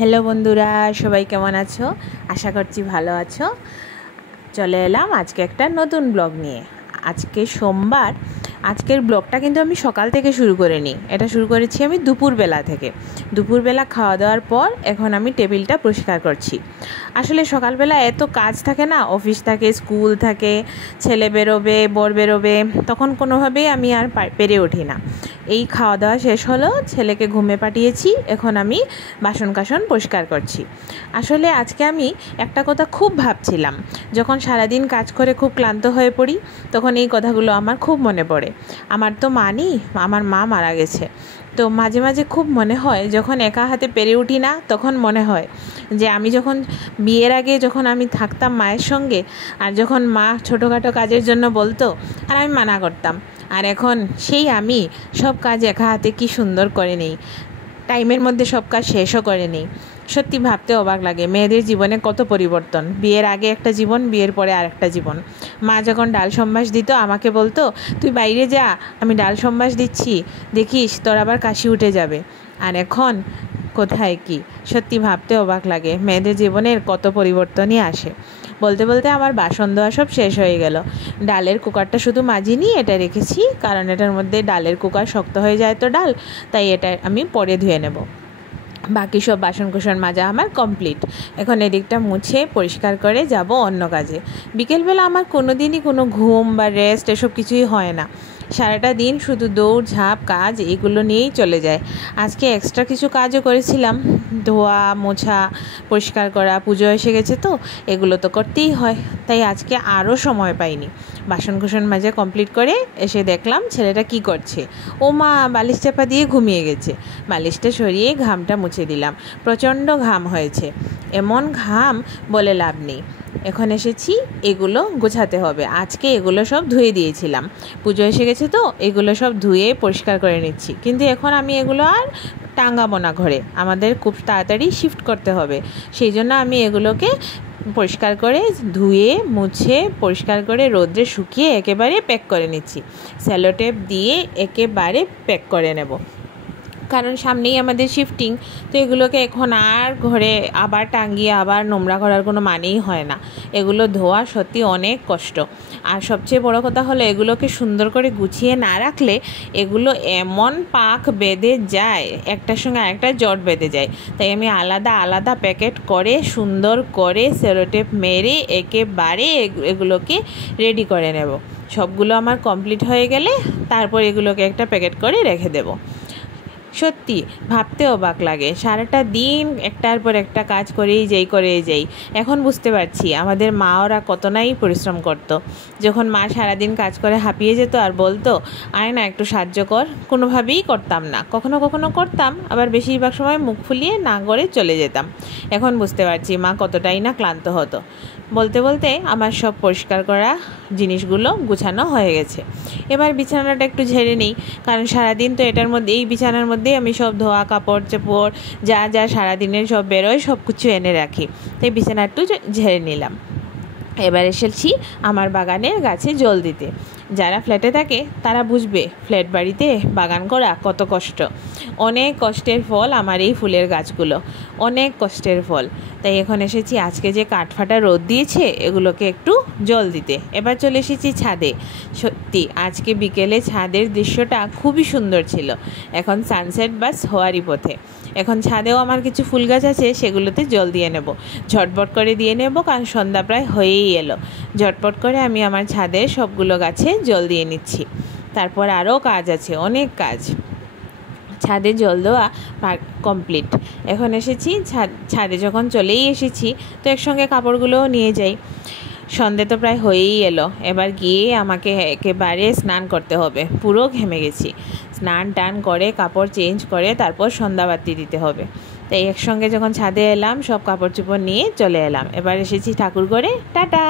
Hello বন্ধুরা, সবাই কেমন আছো? আশা করছি ভালো আছো। চলে এলাম আজকে একটা নতুন ব্লগ নিয়ে। আজকে সোমবার। আজকের ব্লগটা কিন্তু আমি সকাল থেকে শুরু করিনি, এটা শুরু করেছি আমি দুপুরবেলা থেকে। দুপুরবেলা খাওয়া দাওয়ার পর এখন আমি টেবিলটা পরিষ্কার করছি। আসলে সকালবেলা এত কাজ থাকে না, অফিস থাকে, স্কুল থাকে, ছেলে বেরোবে, বর বেরোবে, তখন কোনোভাবেই আমি আর পেরে উঠি না। এই খাওয়া দাওয়া শেষ হলো, ছেলেকে ঘুমে পাঠিয়েছি, এখন আমি বাসন কাসন পরিষ্কার করছি। আসলে আজকে আমি একটা কথা খুব ভাবছিলাম। যখন সারাদিন কাজ করে খুব ক্লান্ত হয়ে পড়ি, তখন এই কথাগুলো আমার খুব মনে পড়ে। আমার তো মা নেই, আমার মা মারা গেছে। তো মাঝে মাঝে খুব মনে হয়, যখন একা হাতে পেরে উঠি না, তখন মনে হয় যে আমি যখন বিয়ের আগে যখন আমি থাকতাম মায়ের সঙ্গে, আর যখন মা ছোটোখাটো কাজের জন্য বলতো আর আমি মানা করতাম, আর এখন সেই আমি সব কাজ একা হাতে কি সুন্দর করে নেই, টাইমের মধ্যে সব কাজ শেষও করে নেই। সত্যি ভাবতে অবাক লাগে মেয়েদের জীবনে কত পরিবর্তন। বিয়ের আগে একটা জীবন, বিয়ের পরে আর একটা জীবন। মা যখন ডাল সম্বাস দিত, আমাকে বলতো, তুই বাইরে যা, আমি ডাল সম্বাস দিচ্ছি, দেখিস তোর আবার কাশি উঠে যাবে। আর এখন কোথায় কি! সত্যি ভাবতে অবাক লাগে মেয়েদের জীবনের কত পরিবর্তনই আসে। বলতে বলতে আমার বাসন ধোয়া সব শেষ হয়ে গেল। ডালের কুকারটা শুধু মাজিনি, এটা রেখেছি, কারণ এটার মধ্যে ডালের কুকার শক্ত হয়ে যায় তো ডাল, তাই এটা আমি পরে ধুয়ে নেব। বাকি সব বাসন কুসন মাজা আমার কমপ্লিট। এখন এদিকটা মুছে পরিষ্কার করে যাব অন্য কাজে। বিকেলবেলা আমার কোনো দিনই কোনো ঘুম বা রেস্ট এসব কিছুই হয় না। সারাটা দিন শুধু দৌড় ঝাঁপ কাজ, এগুলো নিয়েই চলে যায়। আজকে এক্সট্রা কিছু কাজও করেছিলাম, ধোয়া মোছা পরিষ্কার করা, পুজো এসে গেছে তো এগুলো তো করতেই হয়, তাই আজকে আরও সময় পাইনি। বাসন কুসন মাজা কমপ্লিট করে এসে দেখলাম ছেলেটা কি করছে। ও মা বালিশ চাপা দিয়ে ঘুমিয়ে গেছে। বালিশটা সরিয়ে ঘামটা মুছে দিলাম। প্রচণ্ড ঘাম হয়েছে, এমন ঘাম বলে লাভ নেই। এখন এসেছি, এগুলো গোছাতে হবে। আজকে এগুলো সব ধুয়ে দিয়েছিলাম, পুজো এসে গেছে তো এগুলো সব ধুয়ে পরিষ্কার করে নিচ্ছি। কিন্তু এখন আমি এগুলো আর টাঙাবো না ঘরে, আমাদের খুব তাড়াতাড়ি শিফট করতে হবে। সেই জন্য আমি এগুলোকে পরিষ্কার করে ধুয়ে মুছে পরিষ্কার করে রোদ্রে শুকিয়ে একেবারে প্যাক করে নিচ্ছি। সেলো টেপ দিয়ে একেবারে প্যাক করে নেব, কারণ সামনেই আমাদের শিফটিং। তো এগুলোকে এখন আর ঘরে আবার টাঙিয়ে আবার নোংরা করার কোনো মানেই হয় না। এগুলো ধোয়া সত্যি অনেক কষ্ট। আর সবচেয়ে বড় কথা হলো, এগুলোকে সুন্দর করে গুছিয়ে না রাখলে এগুলো এমন পাক বেঁধে যায়, একটার সঙ্গে আরেকটা জট বেঁধে যায়। তাই আমি আলাদা আলাদা প্যাকেট করে সুন্দর করে সেলোটেপ মেরে একেবারে এগুলোকে রেডি করে নেব। সবগুলো আমার কমপ্লিট হয়ে গেলে তারপর এগুলোকে একটা প্যাকেট করে রেখে দেব। সত্যি ভাবতে অবাক লাগে, সারাটা দিন একটার পর একটা কাজ করেই যাই। এখন বুঝতে পারছি আমাদের মা ওরা কত নাই পরিশ্রম করতো। যখন মা সারাদিন কাজ করে হাঁপিয়ে যেত আর বলতো, আয় না একটু সাহায্য কর, কোনোভাবেই করতাম না। কখনো কখনো করতাম, আবার বেশিরভাগ সময় মুখ ফুলিয়ে না করে চলে যেতাম। এখন বুঝতে পারছি মা কতটাই না ক্লান্ত হতো। বলতে বলতে আমার সব পরিষ্কার করা জিনিসগুলো গুছানো হয়ে গেছে। এবার বিছানাটা একটু ঝেড়ে নিই, কারণ সারাদিন তো এটার মধ্যে, এই বিছানার মধ্যেই আমি সব ধোয়া কাপড় চোপড় যা যা সারাদিনের সব বেরোয় সব কিছু এনে রাখি। তাই বিছানা একটু ঝেড়ে নিলাম। এবার এসেছি আমার বাগানের গাছে জল দিতে। যারা ফ্ল্যাটে থাকে তারা বুঝবে ফ্ল্যাট বাড়িতে বাগান করা কত কষ্ট। অনেক কষ্টের ফল আমার এই ফুলের গাছগুলো, অনেক কষ্টের ফল। তাই এখন এসেছি, আজকে যে কাঠফাটা রোদ দিয়েছে এগুলোকে একটু জল দিতে। এবার চলে এসেছি ছাদে। সত্যি আজকে বিকেলে ছাদের দৃশ্যটা খুবই সুন্দর ছিল। এখন সানসেট বাস হওয়ারই পথে। এখন ছাদেও আমার কিছু ফুল গাছ আছে, সেগুলোতে জল দিয়ে নেব, ঝটপট করে দিয়ে নেব, কারণ সন্ধ্যা প্রায় হয়েই এলো। ঝটপট করে আমি আমার ছাদের সবগুলো গাছে জল দিয়ে নিচ্ছি। তারপর আরও কাজ আছে, অনেক কাজ। ছাদে জল দেওয়া কমপ্লিট। এখন এসেছি ছাদে, যখন চলেই এসেছি তো একসঙ্গে কাপড়গুলোও নিয়ে যাই। সন্ধে তো প্রায় হয়েই এলো, এবার গিয়ে আমাকে একেবারে স্নান করতে হবে। পুরো ঘেমে গেছি। স্নান টান করে কাপড় চেঞ্জ করে তারপর সন্ধ্যাবাতি দিতে হবে। তাই একসঙ্গে যখন ছাদে এলাম, সব কাপড় চোপড় নিয়ে চলে এলাম। এবার এসেছি ঠাকুর ঘরে। টাটা।